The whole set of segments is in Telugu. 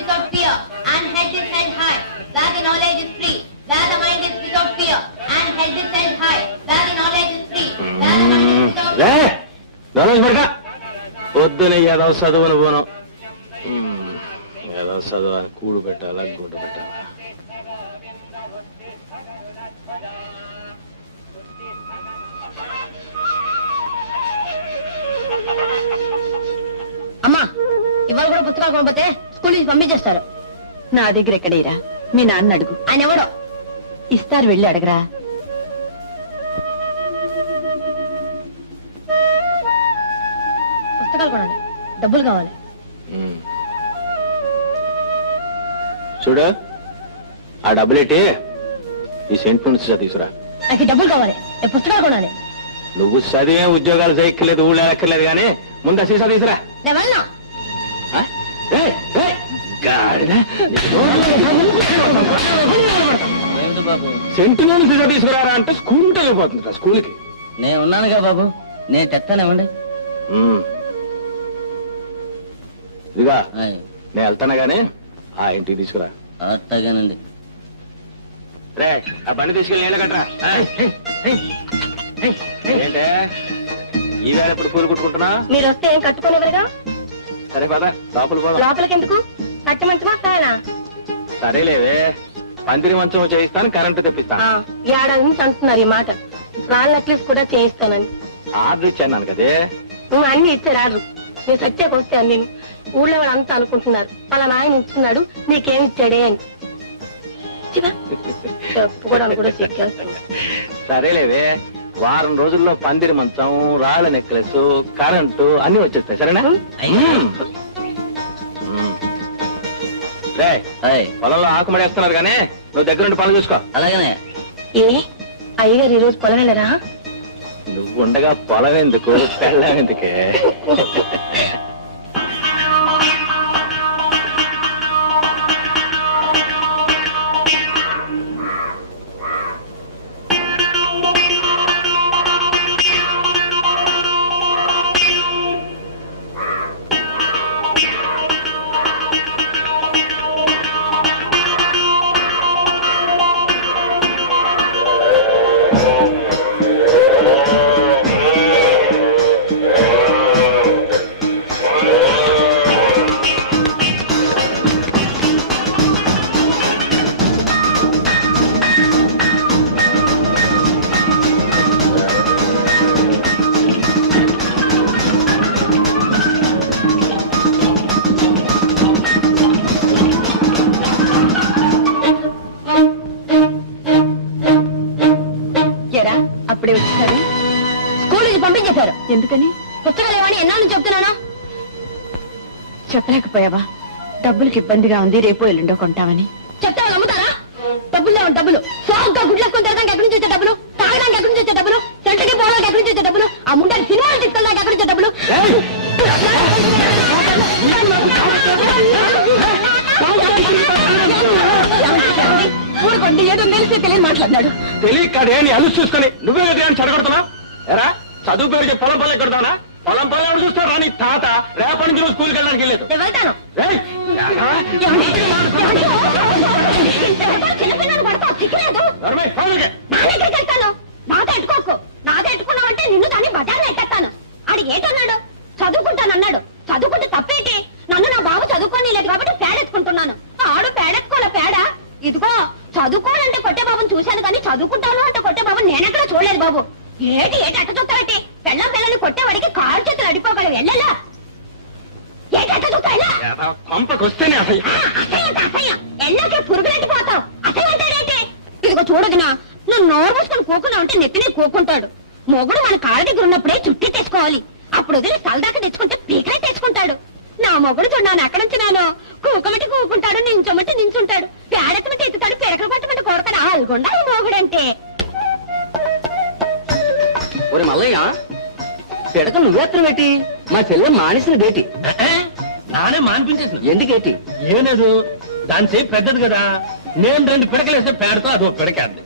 without fear and head is held high, where the knowledge is free, where the mind is without fear and head is held high, where the knowledge is free, where the mind is without fear. knowledge పడక పొద్దున ఏదో చదువును పోను ఏదో చదువు అని కూడు పెట్టాలా గుడ్డు పెట్టాలా. అమ్మా ఇవాళ కూడా పుస్తకాలు కొనకపోతే స్కూల్ నుంచి పంపించేస్తారు. నా దగ్గర ఎక్కడేరా, మీ నాన్న అడుగు. ఆయన ఎవడో ఇస్తారు, వెళ్ళి అడగరా. పుస్తకాలు కొనాలి, డబ్బులు కావాలి. చూడు ఆ డబ్బులేటి ఈ సెంట్ నుంచి తీసుకురా. నాకు డబ్బులు కావాలి, పుస్తకాలు కొనాలి. నువ్వు చదివే ఉద్యోగాలు చేయక్కర్లేదు, ఊళ్ళో ఎక్కర్లేదు, కానీ ముందు సీసా తీసురా. నేను వెళ్ళను. సెంటు నుంచి సీసా తీసుకురారా అంటే స్కూల్ వెళ్ళిపోతుంది. స్కూల్కి నేను ఉన్నానుగా బాబు, నేను తెస్తానేమండి. ఇదిగా నేను వెళ్తాను గానీ ఆ ఇంటికి తీసుకురా. అట్టగానండి. రే ఆ బండి తీసుకెళ్ళి నీళ్ళ కట్టరా. ఏంటే ఈవేళ ఇప్పుడు పూలు కుట్టుకుంటున్నా? మీరు వస్తే ఏం కట్టుకోనివ్వరుగా. సరే పద లోపల పోదాం. లోపలికి ఎందుకు? కట్టి మంచమా ఫ్యానా? సరేలేవే, పందిరి మంచం చేయిస్తాను, కరెంటు తెప్పిస్తాను. ఏడాది నుంచి అంటున్నారు ఈ మాట. రాళ్ళ నెక్లెస్ కూడా చేయిస్తానని ఆర్డర్ ఇచ్చాను కదే. నువ్వు అన్ని ఇచ్చారు ఆర్డర్. నేను సత్యాకి వస్తే నేను ఊళ్ళో వాళ్ళు అంతా అనుకుంటున్నారు పలానా ఆయన ఇచ్చున్నాడు నీకేమి ఇచ్చాడే అని. చెప్పుకోవడానికి కూడా సిగ్గేస్తుంది. సరేలేవే, వారం రోజుల్లో పందిరి మంచం, రాళ్ళ నెక్లెస్, కరెంటు అన్ని వచ్చేస్తాయి. సరేనా? రే పొలంలో ఆకుమడేస్తున్నారు కానీ నువ్వు దగ్గరుండి పనులు చూసుకో. అలాగనే. ఏ అయ్యగారు ఈ రోజు పొలం వెళ్ళరా? నువ్వు ఉండగా పొలం ఎందుకు, పెళ్ళం ఎందుకే? అప్పుడే వచ్చేసారు. స్కూల్ నుంచి పంపించేశారు. ఎందుకని? పుస్తకాలు ఏమని ఎన్నాళ్ళు చెప్తున్నానా? చెప్పలేకపోయావా? డబ్బులకి ఇబ్బందిగా ఉంది, రేపు ఎల్లుండో కొంటామని. చెప్తే వాళ్ళు అమ్ముతారా? డబ్బులు లేవు డబ్బులు. సోగ్గా గుడ్లెక్కుని తిరగడానికి ఎక్కడి నుంచి వచ్చే డబ్బులు? తాగడానికి ఎక్కడి నుంచి వచ్చే డబ్బులు? సెంటర్కి పోవడానికి ఎక్కడి నుంచి వచ్చే డబ్బులు? ఆ ముండానికి సినిమాలు తీసుకెళ్ళడానికి ఎక్కడి నుంచి డబ్బులు? ఊరుకోండి, ఏదో తెలిసి తెలియని మాట్లాడినాడు. తెలియకడే నీ అలుసు చూసుకొని నువ్వే గట్టిగా చెడగొడుతున్నావు. ఎరా చదువు పేరు చెప్పి పొలం పల్లె కొడతానా? పొలం పల్లె ఎవరు చూస్తాడు రా? నీ తాత రేపటి నుంచి నువ్వు స్కూల్కి వెళ్ళడానికి వెళ్ళలేదు. వెళ్తాను. నాతో ఎట్టుకోకు. నాతో ఎట్టుకున్నావంటే నిన్ను దాన్ని బజార్లో ఎట్టేస్తాను. ఆడు ఏటన్నాడు? చదువుకుంటానన్నాడు. చదువుకుంటే తప్పేంటి? నన్ను నా బాబు చదువుకోని లేదు కాబట్టి పేడెత్తుకుంటున్నాను. ఆడు పేడెత్తుకోలే పేడ. ఇదిగో చదువుకోవాలంటే కొట్టే బాబుని చూశాను కానీ చదువుకుంటాను అంటే కొట్టే బాబు నేనెక్కడ చూడలేదు బాబు. ఏటి ఏటి అట్ట చూస్తావంటే? పెళ్ళం పిల్లని కొట్టేవాడికి కాలు చేతులు అడిపోగలవు. వెళ్ళలా ఏటి అట్ట చూస్తా? కొంపకొస్తేనే అసహ్యం. అసహ్యం ఎల్లోకే పురుగులంటి పోతావు. అసహ్యం అంటాడేంటి? ఇదిగో చూడదునా, నువ్వు నోరు మూసుకొని కూకున్నావు అంటే నెత్తినే కూకుంటాడు. మొగుడు మన కాళ్ళ దగ్గర ఉన్నప్పుడే చుట్టి తెచ్చుకోవాలి. అప్పుడు వదిలి సలదాకా తెచ్చుకుంటే పీకలే తెచ్చుకుంటాడు. నా మొగుడు చూడాను ఎక్కడ ఉంచినాను. కూకమంటే కూకుంటాడు, నించోమంటే నించుంటాడు, పేడెత్తమంటే ఎత్తుతాడు, పిడకలు కొట్టమంటే కొడతాడు. ఆల్గొండా ఈ మొగుడంటే. ఒరే మల్లయ్య, పిడక నువ్వేత్తనం ఏంటి? మా చెల్లె మానేసిన డేటి నానే మానిపించేసిన. ఎందుకేటి? ఏం లేదు, దాని సేపు పెద్దది కదా. నేను 2 పిడకలేస్తే పేడతో అదో పిడకేద్ది.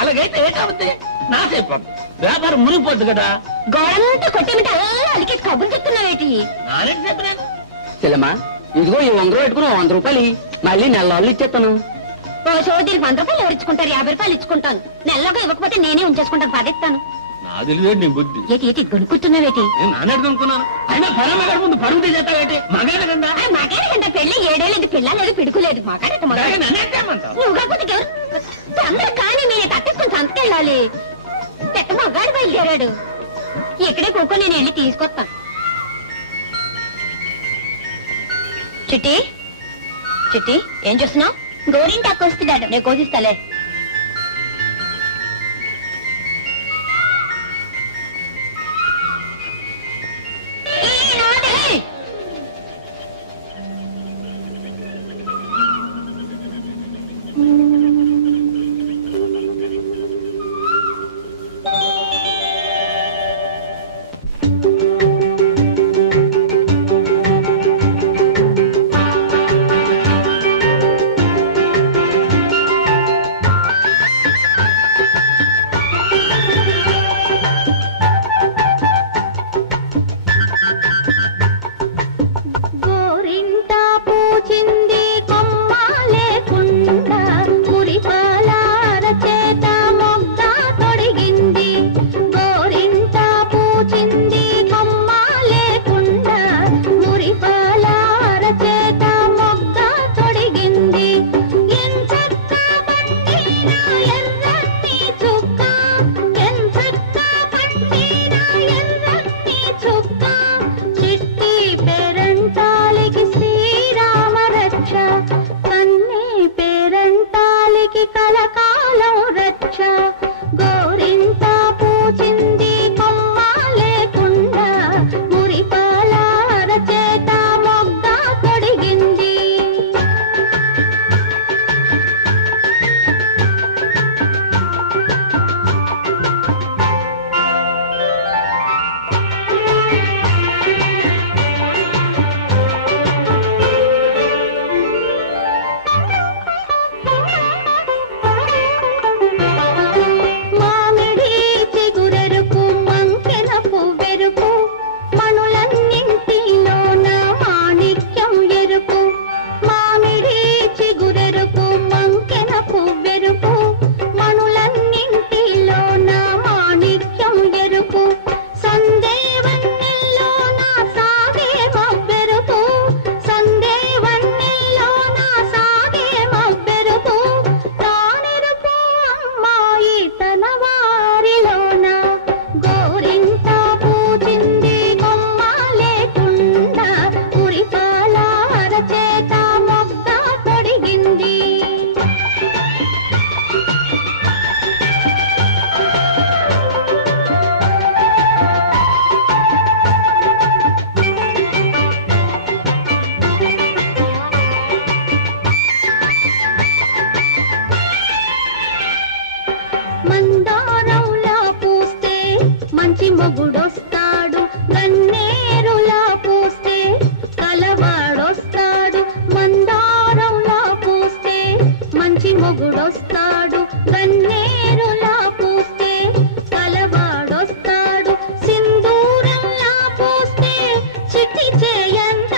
అలాగైతే ఏ కాబట్టి నా సేపు వ్యాపారం మునిగిపోద్ది కదా. గోడంతా కొట్టేమంటే అలా అలికేసి కబుర్లు చెప్తున్నావేటి? నానేటి చెప్పినాను. చెల్లెమ్మా, ఇదిగో ఈ 100 పెట్టుకుని 100 రూపాయలు మళ్ళీ నెలలు ఇచ్చేస్తాను. ఓ సోదరికి 100 రూపాయలు ఎవరు ఇచ్చుకుంటారు? 50 రూపాయలు ఇచ్చుకుంటాను. నెలలోగా ఇవ్వకపోతే నేనే ఉంచేసుకుంటాను, పదిస్తాను. నా తెలియదు నీ బుద్ధి. ఏటి కొనుక్కుంటున్నావేటి? నేను నాన్నట్టు అనుకున్నాను. అయినా పరమగారి ముందు పరుగు తీసేస్తావేటి? మగాడు కదా. మాకేంట పెళ్లి 7 ఏళ్ళది, పిల్ల లేదు, పిడుకులేదు. మాకాడట నన్నేమంటావు? నువ్వు కాకపోతే ఎవరు అందరూ కానీ నేను తప్పించుకుని సంతకెళ్ళాలి. పెద్ద మగాడు బయలుదేరాడు. ఇక్కడే కూకొని నేను వెళ్ళి తీసుకొస్తాను. చిట్టి చిట్టి ఏం చేస్తున్నావు? గోరింటాకు వస్తున్నాడు, నేను కోసిస్తాలే. మొగుడొస్తాడు, గన్నేరులా పూస్తే కలవాడొస్తాడు. మందారంలా పూస్తే మంచి మొగుడొస్తాడు, గన్నేరులా పూస్తే కలవాడొస్తాడు. సింధూరంలా పూస్తే చిట్టి చేయంత,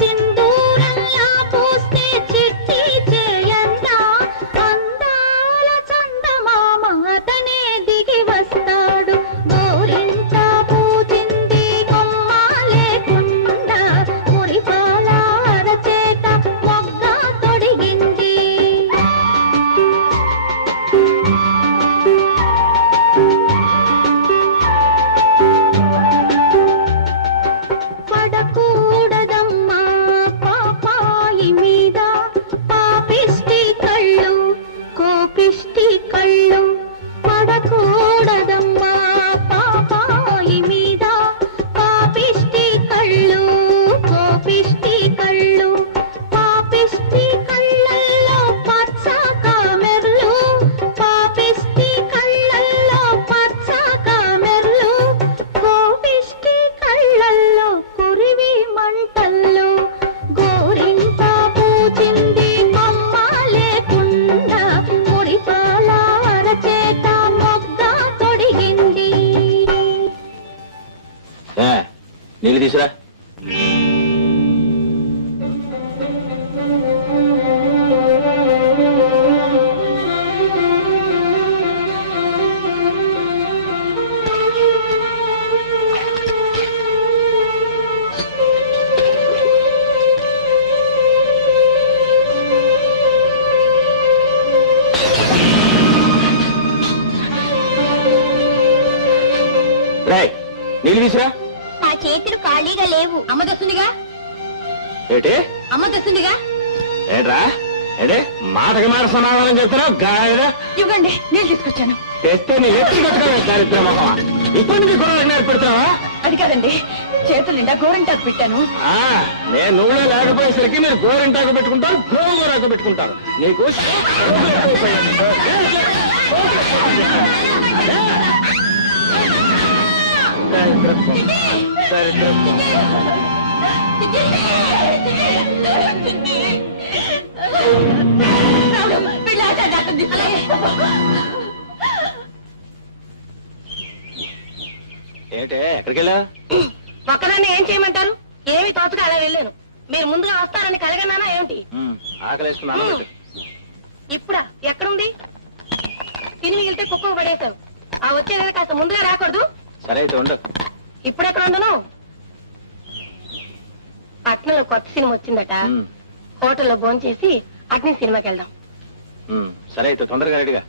సింధూరంలా పూస్తే చిట్టి చేయంత. అందాల చందమామ అతనే దిగి వస్తాడు. గోరింట పూచింది కొమ్మ లేకుండా, మురిపాల అరచేత మొగ్గ తొడిగింది. పడకూడదమ్మా పాపాయి మీద పాపిష్టి కళ్ళు, కోపిష్టి కళ్ళు. పడకూడదమ్మా పాపాయి మీద పాపిష్టి కళ్ళు, కోపిష్టి కళ్ళు. పాపిష్టి కళ్ళల్లో పచ్చ కామెర్లు, పాపిష్టి కళ్ళల్లో పచ్చ కామెర్లు. కోపిష్టి కళ్ళల్లో కురివి మంటల్లో. గోరింట పూచింది కొమ్మ లేకుండా, మురిపాల అరచేత మొగ్గ తొడిగింది. నీళ్ళు తీసురా. నీళ్ళు తీసురా. నా చేతులు ఖాళీగా లేవు. అమ్మ తెస్తుందిగా. ఏటి అమ్మ తెస్తుందిగా. ఏట్రా ఏడే మాటకి మాట సమాధానం చెప్తున్నావు. గాయదా ఇవ్వండి, నీళ్ళు తీసుకొచ్చాను. తెస్తే నీ ఎత్తి కట్టుకోలేదు దారిద్ర మొహమా. ఇప్పుడు నీ గొడవలకు నేర్పెడుతున్నావా? అది కాదండి, చేతులు నిండా గోరింటాకు పెట్టాను. నేను నువ్వులో లేకపోయేసరికి మీరు గోరింటాకు పెట్టుకుంటారు, గోరాకు పెట్టుకుంటారు. నీకు దరిద్రత్వం దరిద్రత్వం. ఏంటే ఎక్కడికి వెళ్ళా? ఒక్కదాన్ని ఏం చేయమంటారు? ఏమి తోచగా అలా వెళ్ళాను. మీరు ముందుగా వస్తారని కలగన్నానా ఏమిటి? ఆకలేసుకున్నాను. ఇప్పుడా? ఎక్కడుంది? తిని మిగిలితే కుక్క పడేశారు. ఆ వచ్చేది కాస్త ముందుగా రాకూడదు? సరే అయితే ఉండు. ఇప్పుడెక్కడ ఉండను? పట్నంలో కొత్త సినిమా వచ్చిందట. హోటల్లో భోంచేసి అట్నీ సినిమాకి వెళ్దాం. సరే అయితే తొందరగా రెడీగా.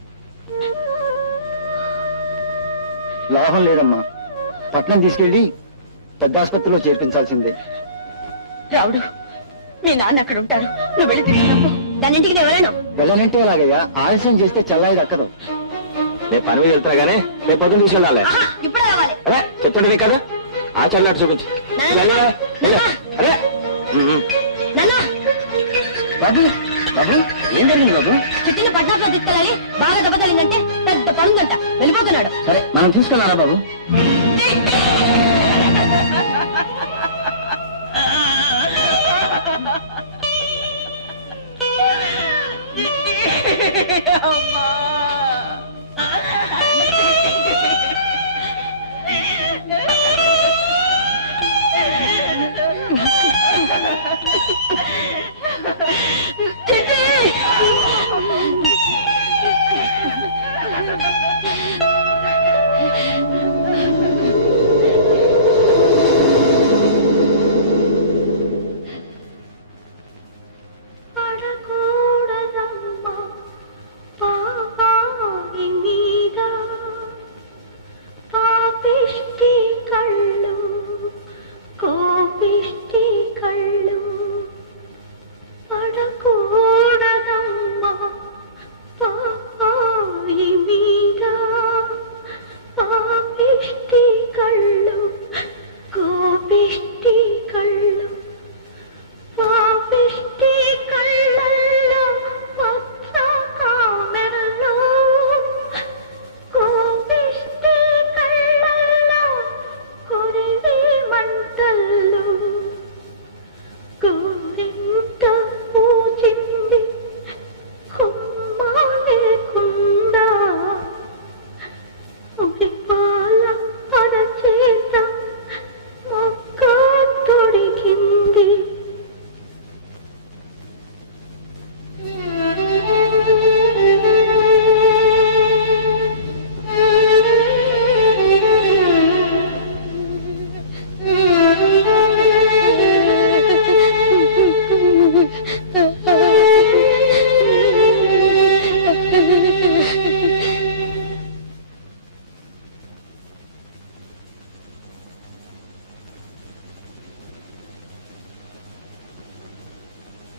లాభం లేదమ్మా, పట్నం తీసుకెళ్లి పెద్ద ఆసుపత్రిలో చేర్పించాల్సిందే. రావుడు, మీ నాన్న అక్కడ ఉంటారు, నువ్వు వెళ్ళి తీసుకురాపో. దాని ఇంటికి నేను వెళ్ళను. వెళ్ళనంటే ఎలాగయ్యా? ఆలస్యం చేస్తే చల్లాయి దక్కదు. రేపు పని మీద వెళ్తున్నా గానీ రేపు పొద్దున్న తీసుకెళ్ళాలి. ఇప్పుడే రావాలి. అరే చెప్తుండేది కాదు, ఆచరణట్టు చూపించు. అరే నాన్న, బాబు బాబు ఏం జరిగింది బాబు? చిట్టిని పట్నంలో తీసుకెళ్ళాలి. బాగా దెబ్బ తగిలిందంటే పెద్ద పనుందంట. వెళ్ళిపోతున్నాడు. సరే మనం తీసుకెళ్ళాలా బాబు?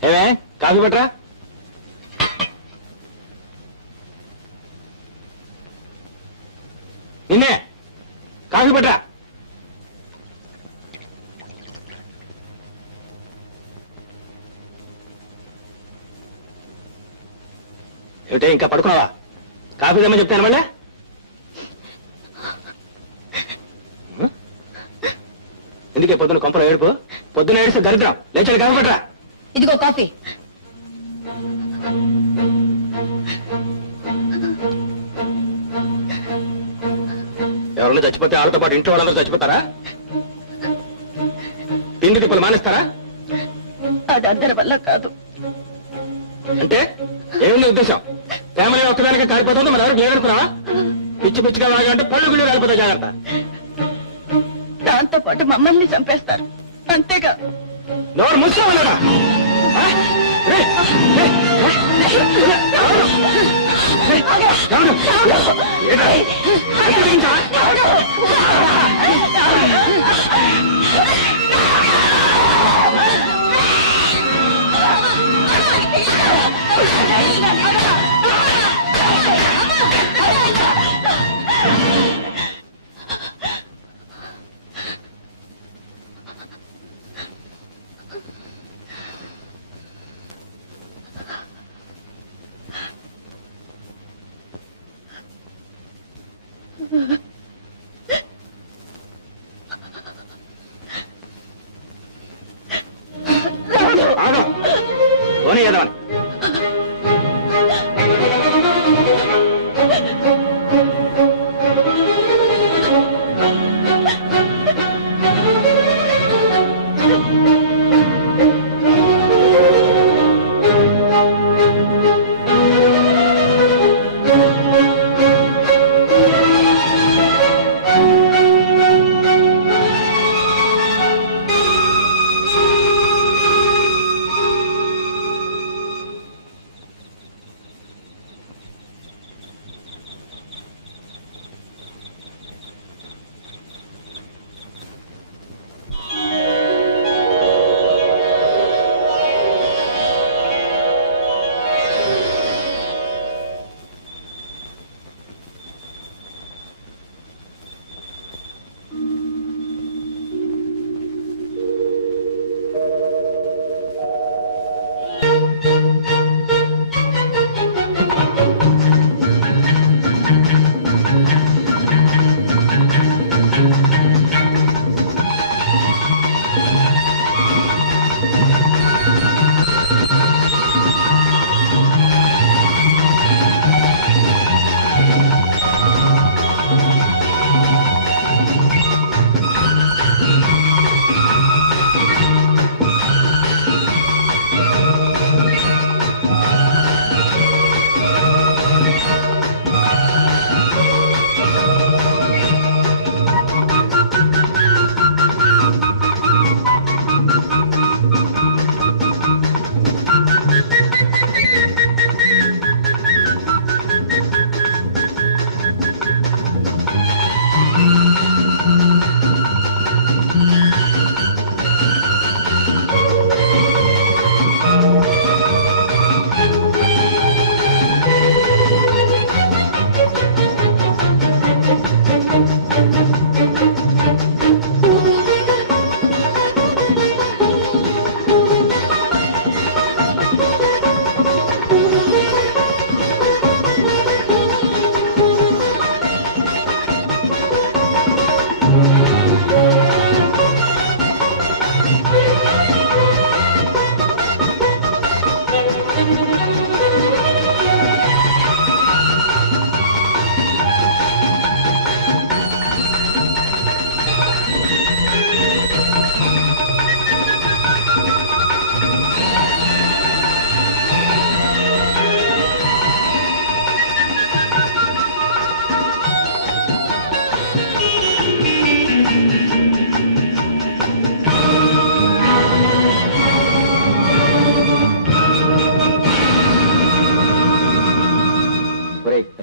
ఏమే కాఫీ పట్రా. నిన్నే కాఫీ పట్రా. ఏమిటే ఇంకా పడుకున్నావా? కాఫీ తెమ్మని చెప్తాను మళ్ళీ. ఎందుకే పొద్దున్న కొంపలో ఏడుపు? పొద్దున్న ఏడిస్తే దరిద్రం. లేచాడు కాఫీ పట్రా. ఇదిగో కాఫీ. ఎవరన్నా చచ్చిపోతే వాళ్ళతో పాటు ఇంట్లో వాళ్ళందరూ చచ్చిపోతారా? తిండి తిప్పులు మానేస్తారా? అది అందరి వల్ల కాదు. అంటే ఏముంది ఉద్దేశం? ఫ్యామిలీ ఒక్కదానికే కాలిపోతుంది, మరి ఎవరికి లేదనుకున్నావా? పిచ్చి పిచ్చిగా లాగంటే పళ్ళు గుళ్ళు కాలిపోతాయి, జాగ్రత్త. దాంతో పాటు మమ్మల్ని చంపేస్తారు, అంతేగా. నోరు మూసుకోవాలడా? ఆగం పోనీ ఏదో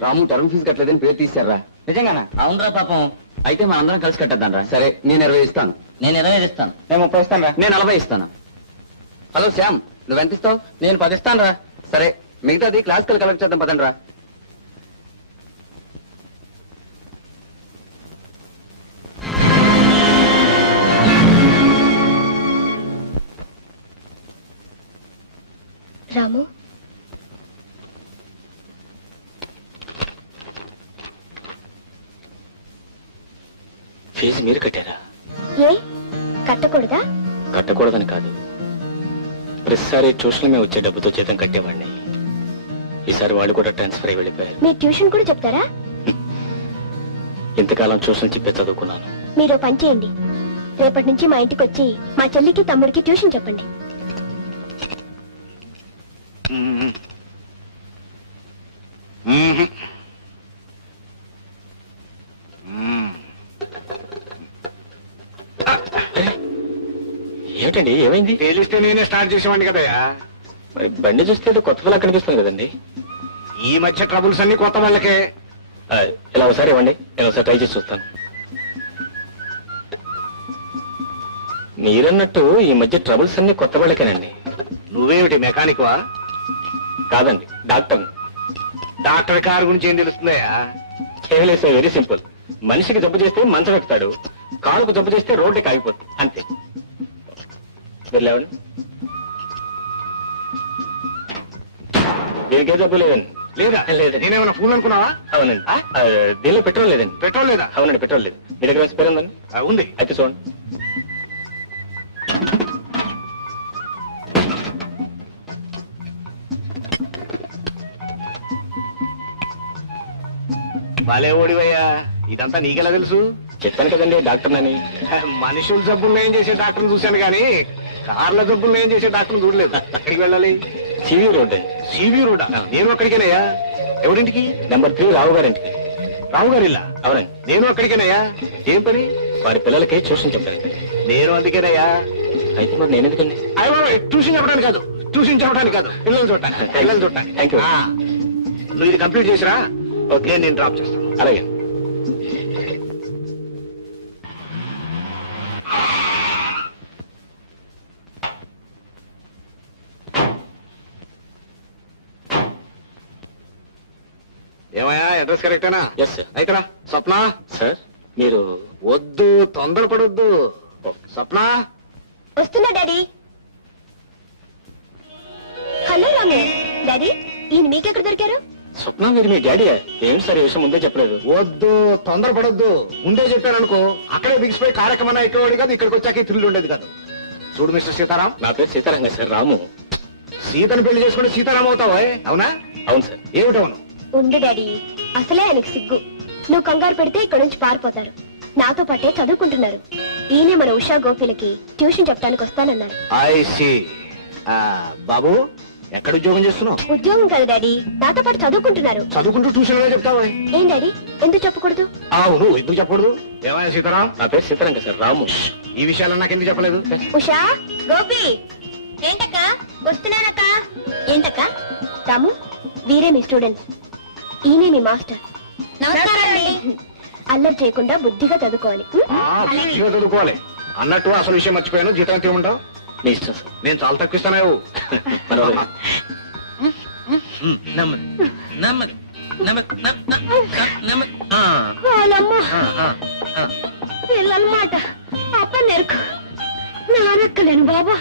రాము టర్మ్ ఫీజు కట్టలేదని పేరు తీశారా? నిజంగానా? అవునరా పాపం. అయితే మనందరం కలిసి కట్టేద్దాం రా. సరే, నేను 20 ఇస్తాను. నేను 25 ఇస్తాను. నేను 30 ఇస్తాను రా. నేను 40 ఇస్తాను. హలో శ్యామ్, నువ్వెంత ఇస్తావు? నేను 10 ఇస్తాను రా. సరే, మిగతాది క్లాసికల్ కలెక్ట్ చేద్దాం పదండి రా. రాము, ఫీజు మీరు కట్టారా? ఏ కట్టకూడదా? కట్టకూడదని కాదు, ప్రతిసారి ట్యూషన్ మేము వచ్చే డబ్బుతో జీతం కట్టేవాడిని. ఈసారి వాళ్ళు కూడా ట్రాన్స్ఫర్ అయి వెళ్ళిపోయారు. మీరు ట్యూషన్ కూడా చెప్తారా? ఇంతకాలం ట్యూషన్ చెప్పే చదువుకున్నాను. మీరు పని చేయండి, రేపటి నుంచి మా ఇంటికి వచ్చి మా చెల్లికి తమ్ముడికి ట్యూషన్ చెప్పండి. ఏమిటండి, ఏమైంది? తేలిస్తే నేనే స్టార్ట్ చేసేవాడిని కదయ్యా. మరి బండి చూస్తే ఏదో కొత్త వాళ్ళ కనిపిస్తుంది కదండి. ఈ మధ్య ట్రబుల్స్ అన్ని కొత్త వాళ్ళకే. ఇలా ఒకసారి ఇవ్వండి, నేను ఒకసారి ట్రై చేసి చూస్తాను. మీరన్నట్టు ఈ మధ్య ట్రబుల్స్ అన్ని కొత్త వాళ్ళకేనండి. నువ్వేమిటి మెకానిక్ వా? కాదండి, డాక్టర్. డాక్టర్ కారు గురించి ఏం తెలుస్తుందయ్యా? కేవలేసే వెరీ సింపుల్. మనిషికి జబ్బు చేస్తే మంచం ఎక్కుతాడు, కాలుకు జబ్బు చేస్తే రోడ్డుకి ఆగిపోతుంది, అంతే. మీరు లేవండి. దీనికే జబ్బు లేదండి, లేదా లేదండి. నేనేమన్నా ఫోన్ అనుకున్నావా? అవునండి దీనిలో పెట్రోల్ లేదండి. పెట్రోల్ లేదా? అవునండి పెట్రోల్ లేదు. మీ దగ్గర స్పేర్ ఉందండి? ఉంది. అయితే చూడండి. భలే ఓడివయ్యా, ఇదంతా నీకెలా తెలుసు? చెప్పాను కదండి డాక్టర్ నని. మనుషుల జబ్బులు ఏం చేసే డాక్టర్ని చూశాను కానీ కార్ల జబ్బులు ఏం చేసే డాక్టర్ని చూడలేదు. ఎక్కడికి వెళ్ళాలి? సివి రోడ్ అండి. CV road? నేను అక్కడికేనయ్యా. ఎవరింటికి? నెంబర్ 3 రావు గారింటికి. రావు గారి ఇల్లా? అవునండి. నేను అక్కడికేనయ్యా. ఏం పని? వారి పిల్లలకి ట్యూషన్ చెప్పారండి. నేను అందుకేనయ్యా. అయితే మరి నేను ఎందుకండి? అయ్య బాబు, ట్యూషన్ చెప్పడానికి కాదు, ట్యూషన్ చెప్పడానికి కాదు, పిల్లలు చూడటానికి. పిల్లలు చూడటానికి. Thank you. నువ్వు ఇది కంప్లీట్ చేసిరా, ఓకే, నేను డ్రాప్ చేస్తాను. అలాగే. ఏమయ్యా, అడ్రస్ కరెక్టేనా? Yes sir. అయితేరా. స్వప్న. సార్ మీరు వద్దు, తొందరపడొద్దు. స్వప్న. వస్తున్నా డాడీ. హలో రాము. డాడీ, ఈయన మీకెక్కడ దొరికారు? స్వప్న మీరు మీ డాడీ? ఏంటి సార్ ఈ విషయం ముందే చెప్పలేదు? వద్దు, తొందరపడొద్దు. ముందే చెప్పాననుకో అక్కడే బిగిసిపోయి కార్యక్రమం ఎక్కేవాడు కాదు, ఇక్కడికి వచ్చాక థ్రిల్ ఉండేది కాదు. చూడు మిస్టర్ సీతారాం. నా పేరు సీతారాంగ సార్. రాము. సీతను పెళ్లి చేసుకుంటే సీతారాం అవుతావా? అవునా? అవును సార్. ఏమిటవును? ఉండు డాడీ, అసలే ఆయనకు సిగ్గు. నువ్వు కంగారు పెడితే ఇక్కడ నుంచి పారిపోతారు. నాతో పాటే చదువుకుంటున్నారు. ఈయనే మన ఉషా గోపిలకి ట్యూషన్ చెప్పడానికి వస్తానన్నారు. I see. బాబు, ఎక్కడ ఉద్యోగం చేస్తున్నావు? ఉద్యోగం కాదు డాడీ, నాతో పాటు చదువుకుంటున్నారు. చదువుకుంటూ ట్యూషన్ లో చెప్తావా? ఏం డాడీ, ఎందుకు చెప్పకూడదు? అవును, ఎందుకు చెప్పకూడదు? ఏమయ్యా సీతారాం? నా పేరు సీతారాంగ సార్. రాము. ఈ విషయాలు నాకు ఎందుకు చెప్పలేదు? ఉషా, గోపి. ఏంటక్క? వస్తున్నానక్క. ఏంటక్క? రాము, వీరే మీ స్టూడెంట్స్. ఈయనే మీ మాస్టర్. అల్లరి చేయకుండా బుద్ధిగా చదువుకోవాలి. బుద్ధిగా చదువుకోవాలి. అన్నట్టు అసలు విషయం మర్చిపోయాను. జీతం ఎంత ఇవ్వమంటావు? మీ ఇష్టం సార్. నేను చాలా తక్కువ ఇస్తాను. పర్వాలేదు. నెమ్మది నెమ్మది నెమ్మది నెమ్మది. పిల్లల మాట అప్ప నెరుకు నానక్కలేను బాబా.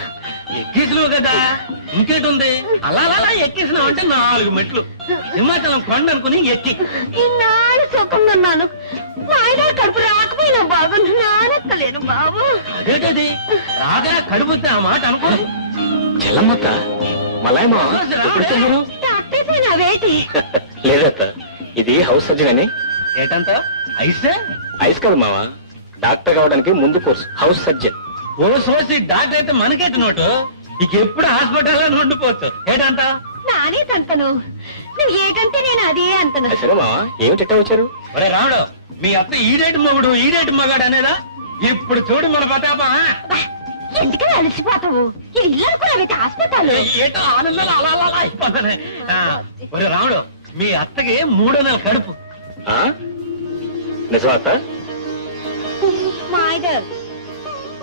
ఎక్కేసినావు కదా, ఇంకేటుంది? అలా అలా ఎక్కేసినావు అంటే 4 మెట్లు. సింహాచలం కొండ అనుకుని ఎక్కి ఇన్నాళ్ళు సుఖంగా నాయన కడుపు రాకపోయినా బాబు, నానక్కలేను బాబు. అదేటది రాగా కడుపుతే ఆ మాట అనుకోదు. చెల్లమ్మత్త మలాయమా అవేటి లేదత్త, ఇది హౌస్ సర్జన్ అని. ఏటంత ఐసే? ఐస్ కాదు మావా, డాక్టర్ కావడానికి ముందు కోర్సు హౌస్ సర్జన్. ఓ సోసి డాక్టర్ అయితే మనకేట నోటు. ఇక ఎప్పుడు హాస్పిటల్లో ఉండిపోవచ్చు. ఏటంత నానే తంతను, నువ్వు ఏకంటే నేను అదే అంతను. సరే మావా, ఏమిటి వచ్చారు? ఒరే రాముడు, మీ అత్త ఈడేటి మొగుడు ఈడేటి మగాడు అనేదా? ఇప్పుడు చూడు మన ప్రతాపం. ఎందుకని అలసిపోతావు? ఇది ఇల్లు అనుకున్నావైతే హాస్పిటల్. ఏటో ఆనందాలు అలా అలా అలా అయిపోతానే. ఒరే రాముడు, మీ అత్తకి 3వ నెల కడుపు. నిజమా అత్త? మాయదర్,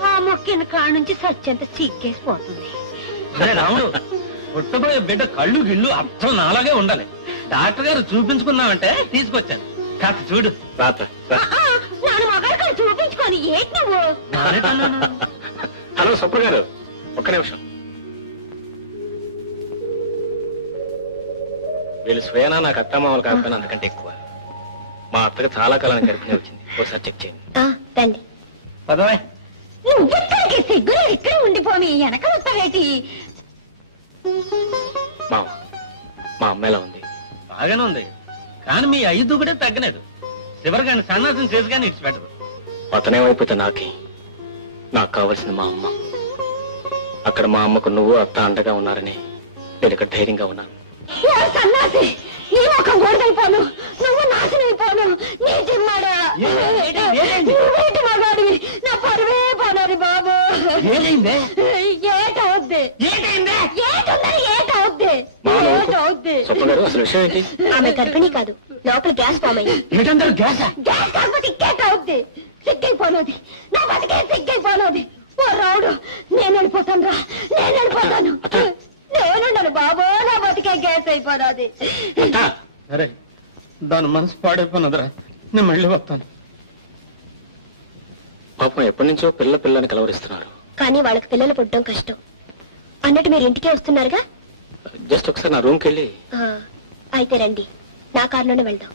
ఆ మొక్కిన కాడ నుంచి సత్యంత సిగ్గేసిపోతుంది. సరే రాముడు, పుట్టబోయే బిడ్డ కళ్ళు గిళ్ళు అర్థం నాలాగే ఉండాలి. డాక్టర్ గారు చూపించుకున్నామంటే తీసుకొచ్చాను. కాస్త చూడు. నాన్న మగారు చూపించుకొని ఏంటి నువ్వు? హలో సప్ర గారు, ఒక్క నిమిషం. వీళ్ళు స్వయానా నాకు అత్తమామలు కాకపోయినా అంతకంటే ఎక్కువ. మా అత్తకు చాలా కాలానికి గర్భిణి వచ్చింది. ఒకసారి చెక్ చేయండి. రండి. పదవే. నువ్వు సిగ్గులు ఇక్కడ ఉండిపోమి వెనక వస్తావేటి? మా అమ్మాయిలా ఉంది. బాగానే ఉంది, కానీ మీ 5 కూడా తగ్గలేదు. చివరిగాని సన్నాసం చేసి కానీ ఇచ్చిపెట్టదు. అతనేమైపోతే నాకే. నాకు కావలసింది మా అమ్మ. అక్కడ మా అమ్మకు నువ్వు అత్త అండగా ఉన్నారని నేను ఇక్కడ ధైర్యంగా ఉన్నాను. సన్నాసి, నీ ముఖం గోడైపోను, నువ్వు నాశనైపోను. నీ జిమ్మాడా నువ్వేటి మగాడివి, నా పరువే పోనాది బాబు. ఏమైందే? ఏటవుద్ది? ఏటైందే? ఏటుందని ఏటవుద్ది? ఏటవుద్ది? స్వప్న గారు, అసలు విషయం ఏంటి? ఆమె గర్భిణి కాదు, లోపల గ్యాస్ ఫామ్ అయింది. ఏటందరూ గ్యాసా? గ్యాస్ కాకపోతే ఇంకేటవుద్ది? సిగ్గైపోనది, నా బతికే సిగ్గైపోనది. ఓ రావుడు, నేను వెళ్ళిపోతాను రా, నేను వెళ్ళిపోతాను. నేనుండను బాబు, నా బతికే గ్యాస్ అయిపోనది. అరే, దాని మనసు పాడైపోయినదిరా. నేను మళ్ళీ వస్తాను. పాపం ఎప్పటి నుంచో పిల్లని కలవరిస్తున్నారు. కానీ వాళ్ళకి పిల్లలు పుట్టడం కష్టం. అన్నట్టు మీరు ఇంటికే వస్తున్నారుగా? జస్ట్ ఒకసారి నా రూమ్కి వెళ్ళి. అయితే రండి, నా కారులోనే వెళ్దాం.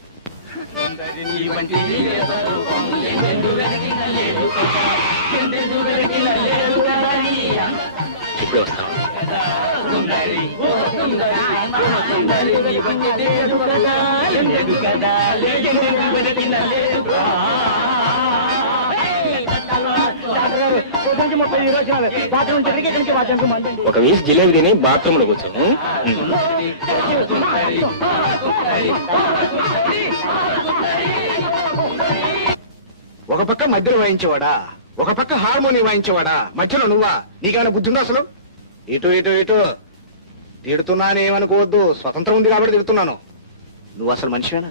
ఇప్పుడే వస్తాను. ఒక వీసి జిలేబీ తిని బాత్రూమ్ లో కూర్చోను. ఒక పక్క మధ్యలో వాయించేవాడా, ఒక పక్క హార్మోనియం వాయించేవాడా, మధ్యలో నువ్వా? నీకేమైనా బుద్ధి ఉందా అసలు? ఇటు ఇటు ఇటు తిడుతున్నానేమనుకోవద్దు, స్వతంత్రం ఉంది కాబట్టి తిడుతున్నాను. నువ్వు అసలు మనిషివేనా?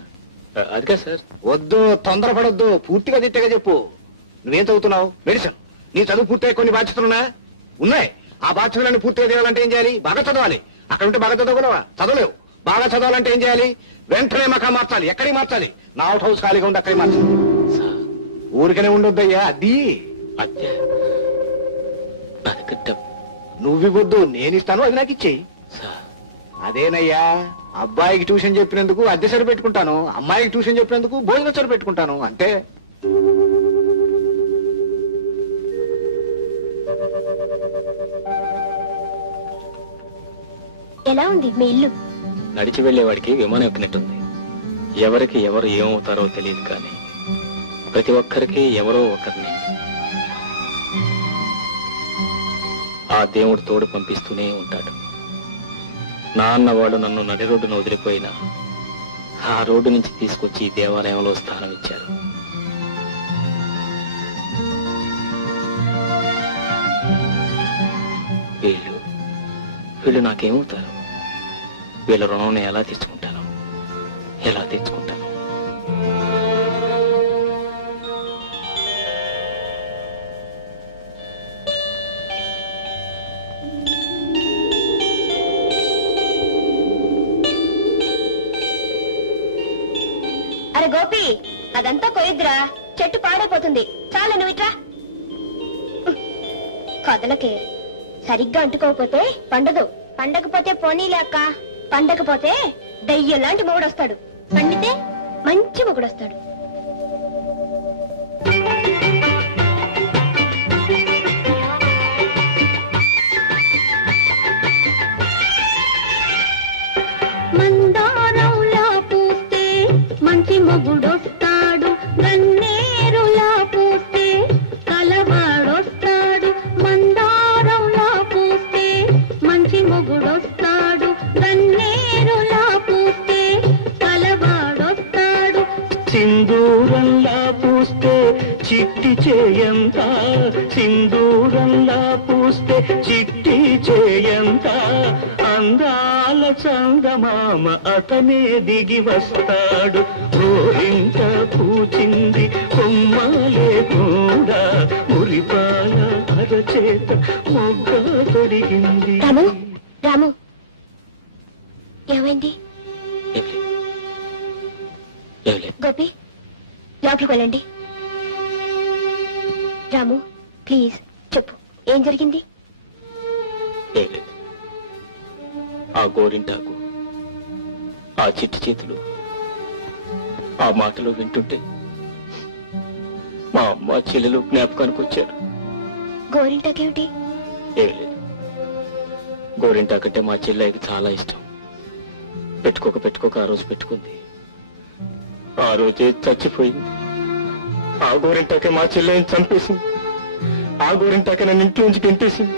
అదిగా సార్. వద్దు, తొందరపడొద్దు, పూర్తిగా తిట్టగా చెప్పు. నువ్వేం చదువుతున్నావు? మెడిసిన్. నీ చదువు పూర్తయ్యే కొన్ని బాధ్యతలున్నా ఉన్నాయి. ఆ బాధ్యతలన్నీ పూర్తిగా చేయాలంటే ఏం చేయాలి? బాగా చదవాలి. అక్కడ ఉంటే బాగా చదవగలవా? చదవలేవు. బాగా చదవాలంటే ఏం చేయాలి? వెంటనే మకా మార్చాలి. ఎక్కడికి మార్చాలి? నా అవుట్ హౌస్ ఖాళీగా ఉంది, అక్కడికి మార్చాలి. ఊరికనే ఉండొద్దయ్యా. అది నువ్వివద్దు, నేనిస్తాను, అది నాకు ఇచ్చేయి. అదేనయ్యా, అబ్బాయికి ట్యూషన్ చెప్పినందుకు అద్దె సరి పెట్టుకుంటాను, అమ్మాయికి ట్యూషన్ చెప్పినందుకు భోజనం సరి పెట్టుకుంటాను, అంతే. ఎలా ఉంది మీ ఇల్లు? నడిచి వెళ్లేవాడికి విమానం ఎక్కినట్టుంది. ఎవరికి ఎవరు ఏమవుతారో తెలియదు, కానీ ప్రతి ఒక్కరికి ఎవరో ఒకరిని ఆ దేవుడు తోడు పంపిస్తూనే ఉంటాడు. నాన్న వాళ్ళు నన్ను నడి రోడ్డును వదిలిపోయినా ఆ రోడ్డు నుంచి తీసుకొచ్చి దేవాలయంలో స్థానం ఇచ్చారు. వీళ్ళు నాకేమవుతారు? వీళ్ళ రుణం నేను ఎలా తెచ్చుకుంటాను? అరే గోపి, అదంతా కొయ్యద్దురా, చెట్టు పాడైపోతుంది. చాలా నువ్వు ఇట్రా. కదలకే, సరిగ్గా అంటుకోకపోతే పండదు. పండకపోతే పోనీలే అక్క, పండకపోతే దయ్యం లాంటి మొగుడొస్తాడు, పండితే మంచి మొగుడొస్తాడు. మందారంలా పూస్తే మంచి మొగుడొస్తాడు, గన్నేరులా పూస్తే కలవాడొస్తాడు. మందారంలా పూస్తే మంచి మొగుడొస్తాడు, గన్నేరులా పూస్తే కలవాడొస్తాడు. సింధూరంలా పూస్తే చిట్టి చేయంత, సింధూరంలా పూస్తే చిట్టి చేయంత, అందాల చందమామ అతనే దిగి వస్తాడు. గోరింట పూచింది కొమ్మలే కూడా, మురిపాల అరచేత మొగ్గ తొడిగింది. రాము, ఏమైంది? గోపి, లోపలికి వెళ్ళండి. రాము ప్లీజ్ చెప్పు, ఏం జరిగింది? ఆ గోరింటాకు, ఆ చిట్టి చేతులు, ఆ మాటలు వింటుంటే మా అమ్మ చెల్లెలు జ్ఞాపకానికి వచ్చారు. గోరింటాకేమిటి? ఏం లేదు, గోరింటాకంటే మా చెల్లెకి చాలా ఇష్టం. పెట్టుకోక ఆ రోజు పెట్టుకుంది, ఆ రోజే చచ్చిపోయింది. ఆ గోరింటాకే మా చెల్లెని చంపేసింది, ఆ గోరింటాకే నన్ను ఇంటి నుంచి గెంటేసింది,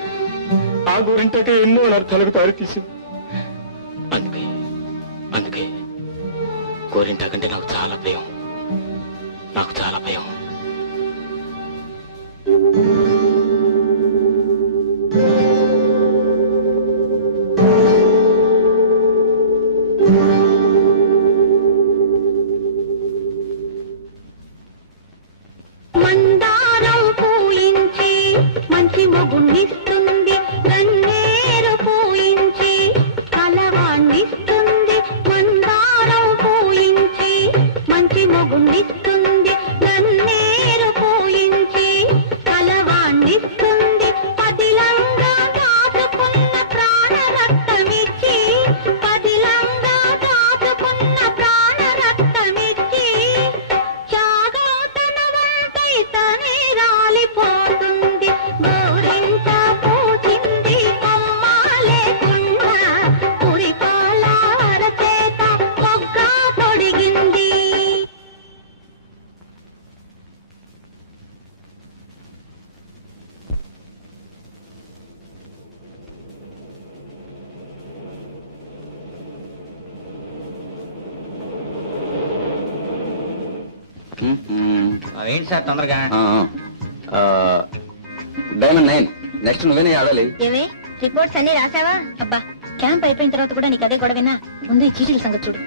ఆ గోరింటాకే ఎన్నో అనర్థాలకు దారితీసింది. అందుకే గోరింటాకంటే నాకు చాలా భయం. మందారం పూయించి మంచి మొగుణ్ణిస్తుంది, గన్నేరు పూయించి కలవాణ్ణిస్తుంది. మందారం పూయించి మంచి మొగుణ్ణిస్తుంది, గన్నేరు ఏంటి సార్ తొందరగా? డైమండ్ 9 నెక్స్ట్ నువ్వేనే ఆడాలి. ఏమే రిపోర్ట్స్ అన్ని రాసావా? అబ్బా క్యాంప్ అయిపోయిన తర్వాత కూడా నీకు అదే గొడవేనా? ముందు ఈ చీటీల సంగతి చూడు.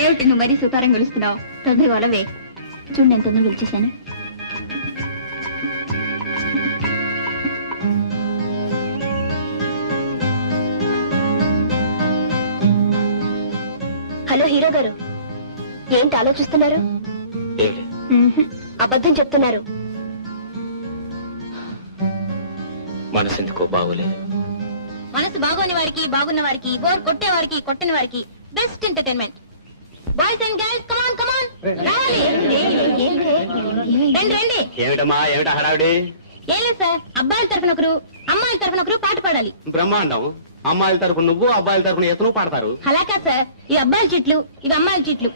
ఏమిటి నువ్వు మరీ సుతారం గెలుస్తున్నావు? తొందరగా వాళ్ళవే. చూడు నేను తొందరగా గెలిచేశాను. హలో హీరో గారు, ఏంటి ఆలోచిస్తున్నారు? అబద్ధం చెప్తున్నారు. మనసు ఎందుకో బాగోలేదు. మనసు బాగోని వారికి, బాగున్న వారికి, బోర్ కొట్టే వారికి, కొట్టని వారికి best entertainment. Boys and girls come on come on రావాలి. రండి రండి. ఏమిటమ్మా ఏమిటా హడావిడి? ఏం లేదు సార్, అబ్బాయిల తరఫున ఒకరు, అమ్మాయిల తరఫున ఒకరు పాట పాడాలి. బ్రహ్మాండం. అమ్మాయిల తరఫున నువ్వు, అబ్బాయిల తరఫున ఇతను పాడతారు. అలాగా సార్, ఇవి అబ్బాయిల చిట్లు, ఇవి అమ్మాయిల చిట్లు.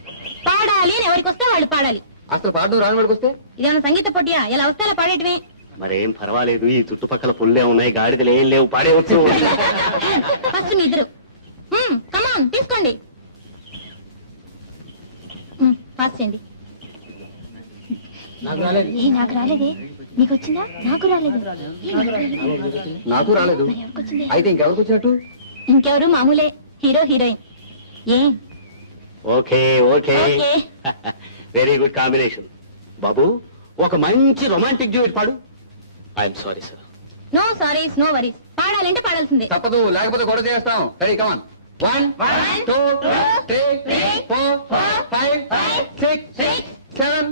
పాడాలి అని ఎవరికి వస్తే వాళ్ళు పాడాలి. అసలు పాడడం రాని వాడికి వస్తే ఇదేమన్నా సంగీత పోటీయా? ఎలా వస్తే అలా పాడేయటమే. మరేం పర్వాలేదు, ఈ చుట్టుపక్కల పుల్లే ఉన్నాయి, గాడిదలు ఏం లేవు, పాడేవచ్చు. ఫస్ట్ మీ ఇద్దరు కమాన్ తీసుకోండి. ఫాస్ట్ చేయండి. నాకు రాలేదే. నీకు వచ్చిందా? నాకు రాలేదు. నాకు రాలేదు. అయితే ఇంకెవరికి వచ్చినట్టు? ఇంకెవరు మామూలే, హీరో హీరోయిన్. ఏ okay okay, very good combination. బాబు ఒక మంచి రొమాంటిక్ డ్యూయట్ పాడు. I'm sorry sir. No sorries no worries. పాడాలంటే పాడాల్సిందే. తప్పదు, లేకపోతే గొడవ చేస్తాం. Ready come on. 1 2 3 4 5 6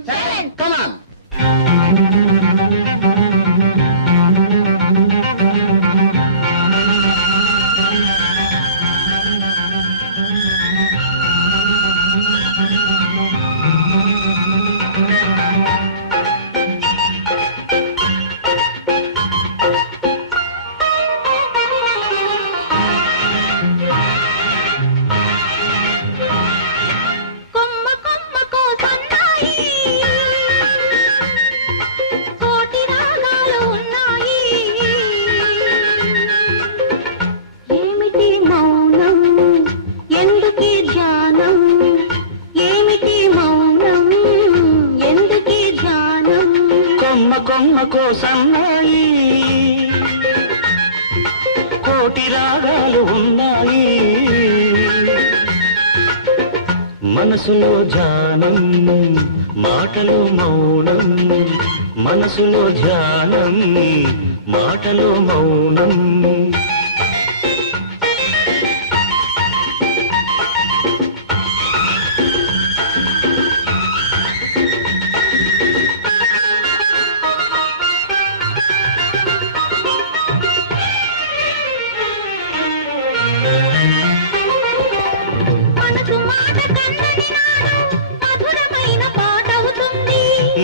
7 కమాన్. కొమ్మకో సన్నాయి కోటి రాగాలు ఉన్నాయి, మనసులో ధ్యానం మాటలో మౌనం, మనసులో ధ్యానం మాటలో మౌనం.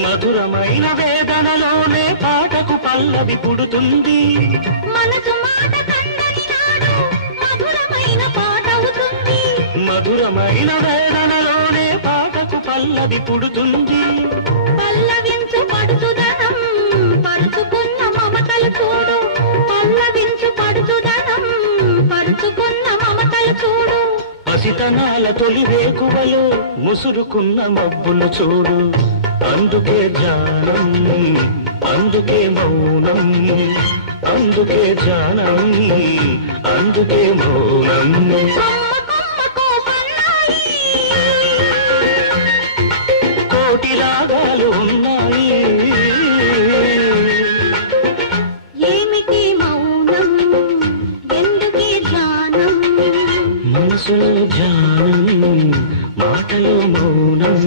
మధురమైన వేదనలోనే పాటకు పల్లవి పుడుతుంది. మనసు మాట కందని నాడు మధురమైన పాట అవుతుంది. మధురమైన వేదనలోనే పాటకు పల్లవి పుడుతుంది. పల్లవించు పడుచుదనం పరుచుకున్న మమతలు చూడు. పల్లవించు పడుచుదనం పరుచుకున్న మమతలు చూడు. పసితనాల తొలి వేకువలో ముసురుకున్న మబ్బులు చూడు. అందుకే ధ్యానం, అందుకే మౌనం, అందుకే ధ్యానం, అందుకే మౌనం. కోటి రాగాలు ఉన్నాయి, ఏమిటి మౌనం, ఎందుకే ధ్యానం, మనసులో ధ్యానం మాటలో మౌనం.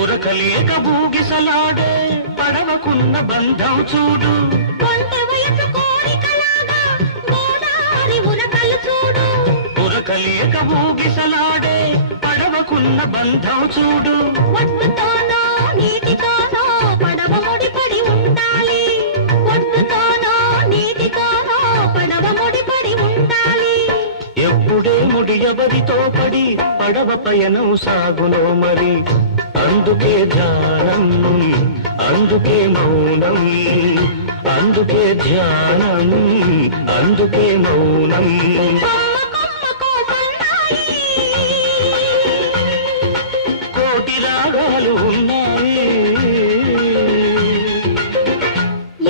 ఉరకలేక బూగిసలాడే పడవకున్న బంధం చూడు. కొంట వయసు కోరికలాగా గోదావరి ఊగిసలాడే పడవకున్న బంధం చూడు. ఒడ్డుతోనో నీటితోనో పడవ ముడిపడి ఉండాలి. ఒడ్డుతోనో నీటితోనో పడవ ముడిపడి ఉండాలి. ఎప్పుడే ముడి ఎవరితో పడి పడవ పయనం సాగునో మరి. అందుకే ధ్యానం, అందుకే మౌనం, అందుకే ధ్యానం, అందుకే మౌనం. కోటి రాగాలు ఉన్నాయి.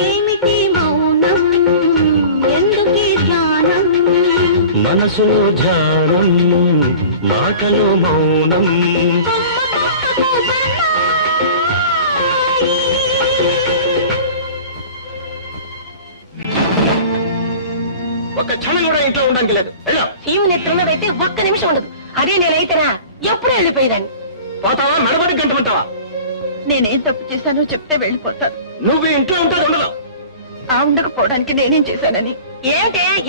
ఏమిటి మౌనం, ఎందుకీ ధ్యానం? మనసులో ధ్యానం, మాటలో మౌనం. ఒక్క క్షణం కూడా ఇంట్లో ఉండడానికి లేదు. వెళ్ళా సీము నెత్తున్నదైతే ఒక్క నిమిషం ఉండదు. అదే నేనైతేనా ఎప్పుడూ వెళ్ళిపోయేదాన్ని. పోతావా మెడబడి గంటమంటావా? నేనేం తప్పు చేశానో చెప్తే వెళ్ళిపోతాను. నువ్వు ఇంట్లో ఉంటే ఉండదు. ఆ ఉండకపోవడానికి నేనేం చేశానని.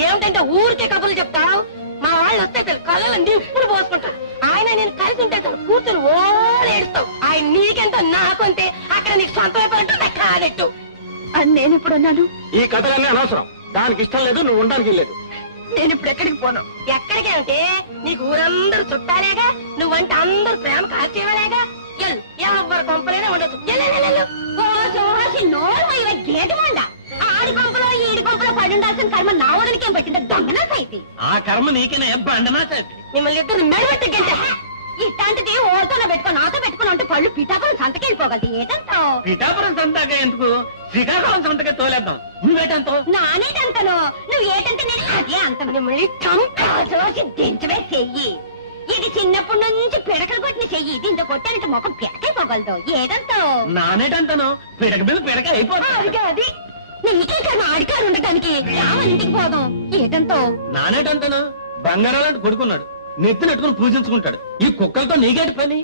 ఏమిటంటే ఊరికే కబుర్లు చెప్తావు. మా వాళ్ళు వస్తే కళ్ళని ఇప్పుడు పోసుకుంటారు. ఆయన నేను కలిసి ఉంటే కూతురు ఓ ఏడుస్తావు. ఆయన నీకెంతో నాకు అంతే. అక్కడ నీకు సొంతం అయిపోయినట్టు కాదెట్టు అని నేను ఇప్పుడు అన్నాను. ఈ కథలన్నీ అనవసరం. దానికి ఇష్టం లేదు, నువ్వు ఉండడానికి లేదు. నేను ఇప్పుడు ఎక్కడికి పోను. ఎక్కడికి అంటే నీకు ఊరందరూ చుట్టాలేగా. నువ్వంటే అందరూ ప్రేమ కాల్చేవాలేగా. ఎల్లు ఎవరు కొంపలేనే ఉండొచ్చు. గేటు మండ ఆడి కొంపలో ఈడి కొంపలో పడి ఉండాల్సిన కర్మ నా వదనికేం పట్టింది. దొంగనా సైతి ఆ కర్మ నీకేనే బండనా చేతి. మిమ్మల్ని ఇద్దరు మెడబెట్టి గంట. ఇట్లాంటిది ఓతో పెట్టుకో నాతో పెట్టుకుని అంటే పళ్ళు పిఠాపురం సంతకెళ్ళిపోగలదు. ఏటంతో పిఠాపురం సంతగా ఎందుకు, శ్రీకాకుళం సంతగా తోలేద్దాం. నువ్వేటంతో? నానేటంతను నువ్వు ఏటంటే నేను అదే అంత. మిమ్మల్ని చంపి దించవే చెయ్యి. ఇది చిన్నప్పటి నుంచి పిడకలు కొట్టిన చెయ్యి. దీంతో కొట్టానంటే ముఖం పిడకైపోగలదు. ఏటంతో? నానేటంతను పిడక మీద పిడక అయిపోతా. అది నీకే కన్నా ఆడికాడు ఉండటానికి రామని ఇంటికి పోదాం. ఏటంతో? నానేటంతను బంగారాలంటే కొడుకున్నాడు. నెత్తినెట్టుకుని పూజించుకుంటాడు. ఈ కుక్కలతో నీకేటి పని?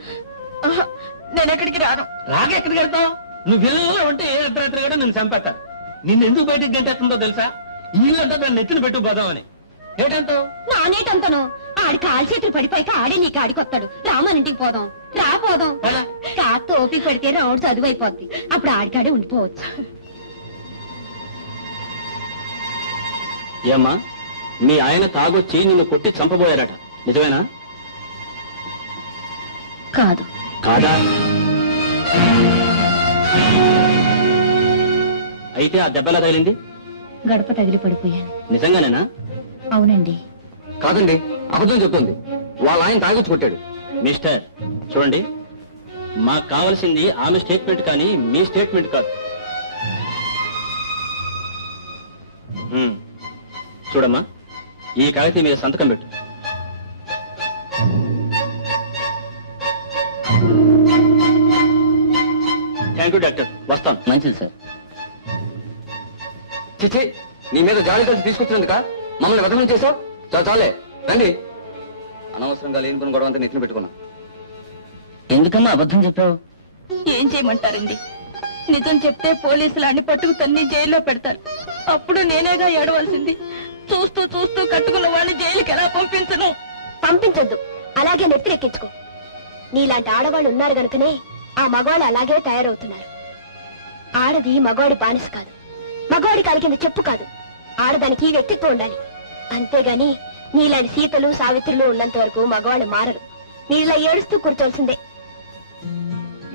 నేను ఎక్కడికి రాను. రాక ఎక్కడికి వెళ్తావు? నువ్వు విల్లలో ఉంటే ఏ అర్ధరాత్రి కూడా నిన్ను చంపేస్తారు. నిన్ను ఎందుకు బయటికి గంటేస్తుందో తెలుసా? ఇల్లంతా దాన్ని నెత్తిన పెట్టు పోదామని. ఏటంతో? నానేటంతను ఆడి కాలు చేతులు పడిపోయాక ఆడే నీకు ఆడికొస్తాడు. రామని ఇంటికి పోదాం. పోదాం. కాస్త ఓపిక పెడితే రావుడు చదువు అయిపోద్ది. అప్పుడు ఆడికాడే ఉండిపోవచ్చు. ఏమ్మా, మీ ఆయన తాగొచ్చి నిన్ను కొట్టి చంపబోయారట, నిజమేనా? కాదు. కాదా? అయితే ఆ దెబ్బలా తగిలింది? గడప తగిలి పడిపోయాను. నిజంగానేనా? అవునండి. కాదండి, అబద్ధం చెప్తుంది. వాళ్ళ ఆయన తాగొచ్చి కొట్టాడు. మిస్టర్, చూడండి, మాకు కావలసింది ఆమె స్టేట్మెంట్ కానీ మీ స్టేట్మెంట్ కాదు. చూడమ్మా, ఈ కాగితం మీద సంతకం పెట్టు. థ్యాంక్ యూ డాక్టర్, వస్తాను. మంచిది సార్. చిచి, నీ మీద జాలి కలిసి తీసుకొచ్చినందుక మమ్మల్ని వదనం చేసావు. చాలే రండి. అనవసరంగా లేని పని గొడవ అంతా నెత్తిన పెట్టుకున్నా. ఎందుకమ్మా అబద్ధం చెప్పావు? ఏం చేయమంటారండి? నిజం చెప్తే పోలీసులు అన్ని పట్టుకు తన్ని జైల్లో పెడతారు. అప్పుడు నేనేగా ఏడవలసింది. చూస్తూ చూస్తూ కట్టుకున్న వాళ్ళని జైలుకి ఎలా పంపించను? పంపించొద్దు, అలాగే నెత్తిరెక్కించుకో. నీలాంటి ఆడవాళ్ళు ఉన్నారు గనుకనే ఆ మగవాళ్ళు అలాగే తయారవుతున్నారు. ఆడది మగవాడి బానిస కాదు, మగవాడి కాలి కింద చెప్పు కాదు. ఆడదానికి వ్యక్తిత్వం ఉండాలి. అంతేగాని నీలాంటి సీతలు సావిత్రులు ఉన్నంత వరకు మగవాళ్ళు మారరు. నీలా ఏడుస్తూ కూర్చోవలసిందే.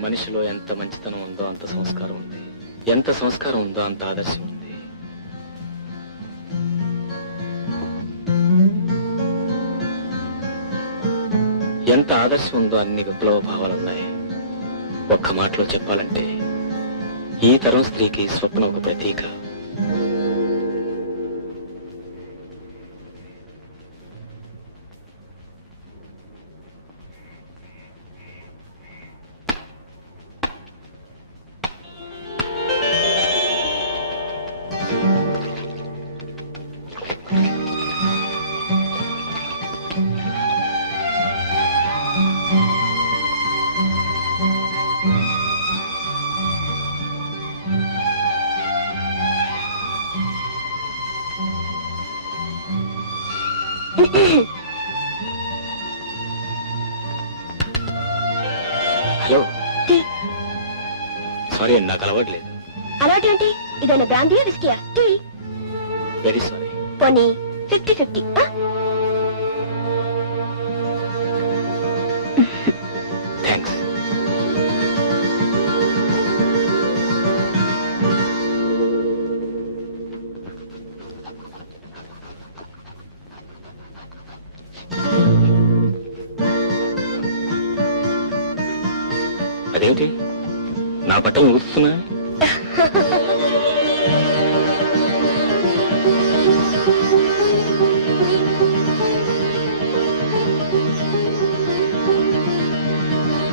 మనిషిలో ఎంత మంచితనం ఉందో అంత సంస్కారం ఉంది, ఎంత సంస్కారం ఉందో అంత ఆదర్శం ఉంది. ఎంత ఆదర్శం ఉందో అన్ని విప్లవ భావాలున్నాయి. ఒక్క మాటలో చెప్పాలంటే ఈ తరం స్త్రీకి స్వప్నం ఒక ప్రతీక. Hello tea. సారీ అండి, నాకు అలవాట్లేదు. అలాంటి ఇదైనా బ్రాందీయా విస్కీయా? టీ. Very sorry. పోనీ 50-50. థ్యాంక్స్. అదేమిటి నా బట్టలు ఉతుకుతున్నా?